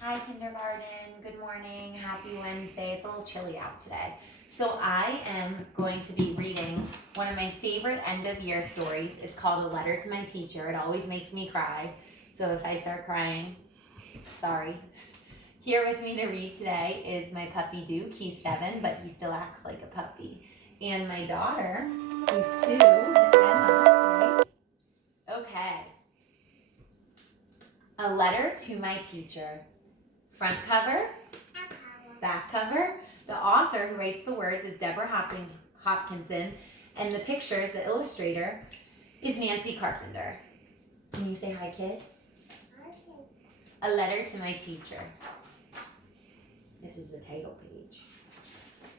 Hi, kindergarten. Good morning. Happy Wednesday. It's a little chilly out today. So I am going to be reading one of my favorite end of year stories. It's called A Letter to My Teacher. It always makes me cry. So if I start crying, sorry. Here with me to read today is my puppy Duke. He's 7, but he still acts like a puppy. And my daughter, who's 2, Emma, right? Okay. A Letter to My Teacher. Front cover, back cover. The author who writes the words is Deborah Hopkinson, and the pictures, the illustrator, is Nancy Carpenter. Can you say hi, kids? A Letter to My Teacher. This is the title page.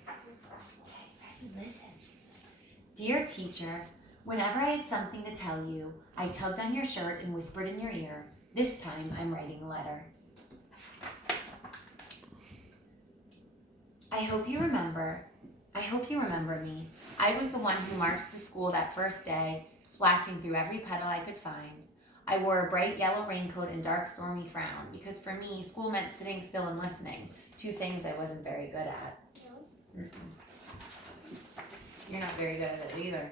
Okay, ready? Listen. Dear teacher, whenever I had something to tell you, I tugged on your shirt and whispered in your ear. This time, I'm writing a letter. I hope you remember me. I was the one who marched to school that first day, splashing through every puddle I could find. I wore a bright yellow raincoat and dark stormy frown, because for me, school meant sitting still and listening, 2 things I wasn't very good at. You're not very good at it either.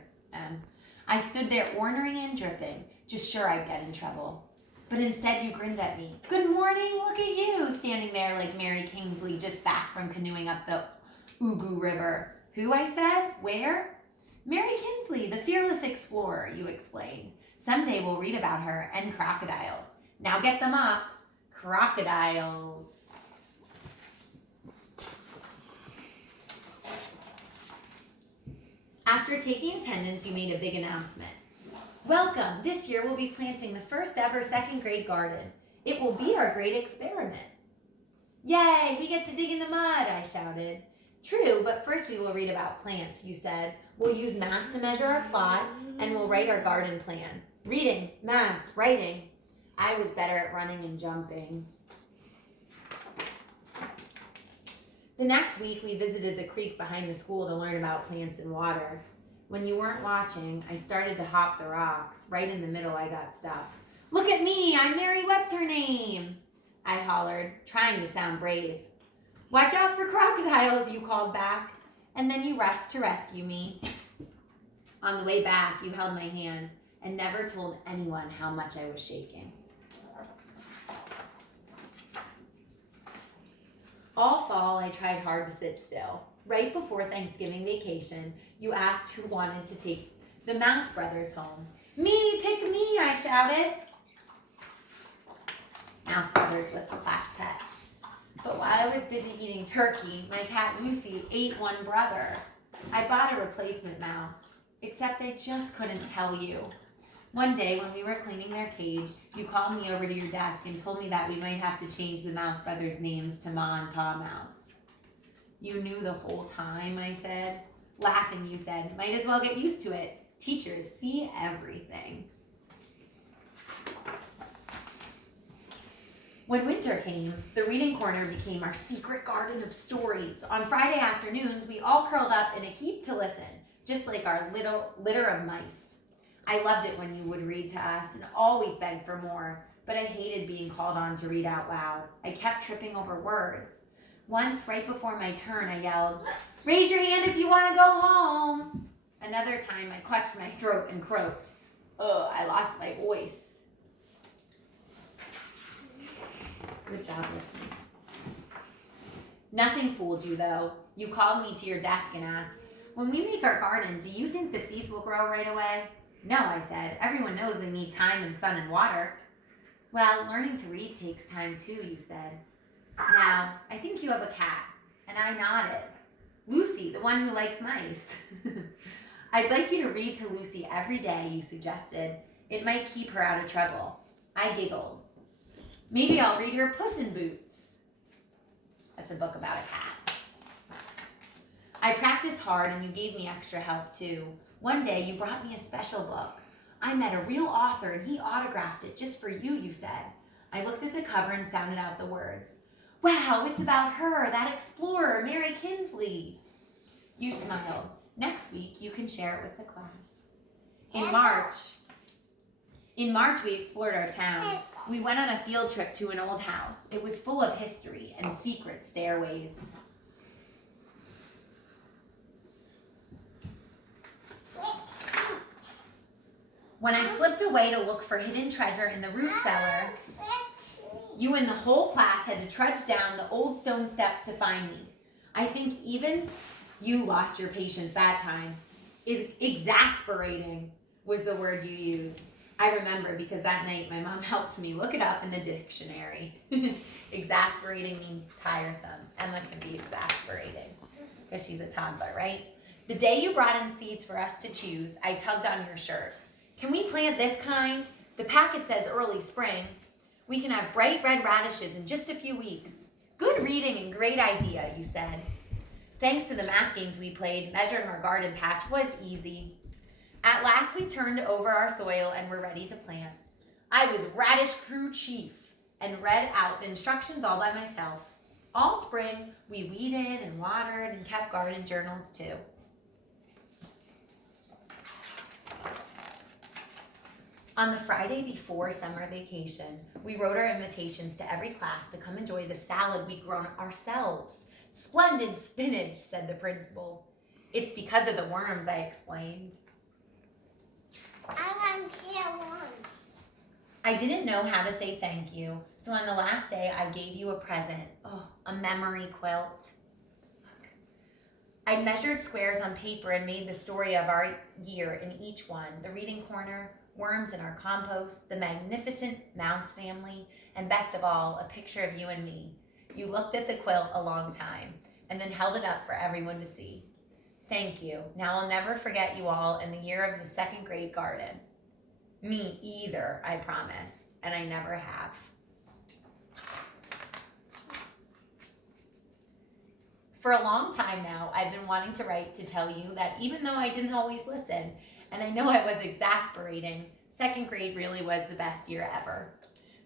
I stood there ornery and dripping, just sure I'd get in trouble. But instead you grinned at me. Good morning, look at you, standing there like Mary Kingsley just back from canoeing up the Ugu River. Who, I said? Where? Mary Kingsley, the fearless explorer, you explained. Someday we'll read about her and crocodiles. Now get them up. Crocodiles. After taking attendance, you made a big announcement. Welcome! This year we'll be planting the first ever 2nd grade garden. It will be our great experiment. Yay! We get to dig in the mud, I shouted. True, but first we will read about plants, you said. We'll use math to measure our plot, and we'll write our garden plan. Reading, math, writing. I was better at running and jumping. The next week we visited the creek behind the school to learn about plants and water. When you weren't watching, I started to hop the rocks. Right in the middle, I got stuck. Look at me, I'm Mary What's-Her-Name, I hollered, trying to sound brave. Watch out for crocodiles, you called back. And then you rushed to rescue me. On the way back, you held my hand and never told anyone how much I was shaking. All fall, I tried hard to sit still. Right before Thanksgiving vacation, you asked who wanted to take the Mouse Brothers home. Me, pick me, I shouted. Mouse Brothers was the class pet. But while I was busy eating turkey, my cat Lucy ate one brother. I bought a replacement mouse, except I just couldn't tell you. One day when we were cleaning their cage, you called me over to your desk and told me that we might have to change the Mouse Brothers' names to Ma and Pa Mouse. You knew the whole time, I said. Laughing, you said, might as well get used to it. Teachers see everything. When winter came, the reading corner became our secret garden of stories. On Friday afternoons, we all curled up in a heap to listen, just like our little litter of mice. I loved it when you would read to us and always begged for more, but I hated being called on to read out loud. I kept tripping over words. Once, right before my turn, I yelled, raise your hand if you want to go home. Another time, I clutched my throat and croaked. Ugh, I lost my voice. Good job listening. Nothing fooled you, though. You called me to your desk and asked, when we make our garden, do you think the seeds will grow right away? No, I said. Everyone knows they need time and sun and water. Well, learning to read takes time, too, you said. Now, I think you have a cat. And I nodded. Lucy, the one who likes mice. I'd like you to read to Lucy every day, you suggested. It might keep her out of trouble. I giggled. Maybe I'll read her Puss in Boots. That's a book about a cat. I practiced hard and you gave me extra help too. One day you brought me a special book. I met a real author and he autographed it just for you, you said. I looked at the cover and sounded out the words. Wow, it's about her, that explorer, Mary Kingsley. You smiled. Next week, you can share it with the class. In March, we explored our town. We went on a field trip to an old house. It was full of history and secret stairways. When I slipped away to look for hidden treasure in the root cellar, you and the whole class had to trudge down the old stone steps to find me. I think even you lost your patience that time. Exasperating was the word you used. I remember because that night my mom helped me look it up in the dictionary. Exasperating means tiresome. Emma can be exasperating because she's a toddler, right? The day you brought in seeds for us to choose, I tugged on your shirt. Can we plant this kind? The packet says early spring. We can have bright red radishes in just a few weeks. Good reading and great idea, you said. Thanks to the math games we played, measuring our garden patch was easy. At last we turned over our soil and were ready to plant. I was radish crew chief and read out the instructions all by myself. All spring, we weeded and watered and kept garden journals too. On the Friday before summer vacation, we wrote our invitations to every class to come enjoy the salad we'd grown ourselves. Splendid spinach, said the principal. It's because of the worms, I explained. I want to kill worms. I didn't know how to say thank you, so on the last day I gave you a present. Oh, a memory quilt. I measured squares on paper and made the story of our year in each one. The reading corner, worms in our compost, the magnificent mouse family, and best of all, a picture of you and me. You looked at the quilt a long time and then held it up for everyone to see. Thank you. Now I'll never forget you all in the year of the second grade garden. Me either, I promised, and I never have. For a long time now, I've been wanting to write to tell you that even though I didn't always listen, and I know I was exasperating, second grade really was the best year ever.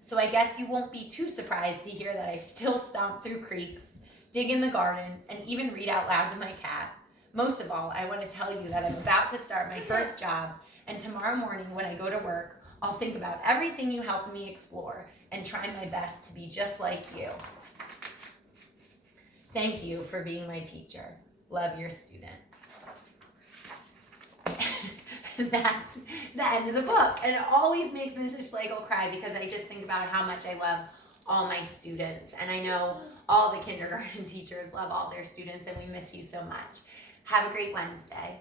So I guess you won't be too surprised to hear that I still stomp through creeks, dig in the garden, and even read out loud to my cat. Most of all, I want to tell you that I'm about to start my first job, and tomorrow morning when I go to work, I'll think about everything you helped me explore and try my best to be just like you. Thank you for being my teacher. Love, your student. That's the end of the book. And it always makes Mrs. Schlegel cry because I just think about how much I love all my students. And I know all the kindergarten teachers love all their students, and we miss you so much. Have a great Wednesday.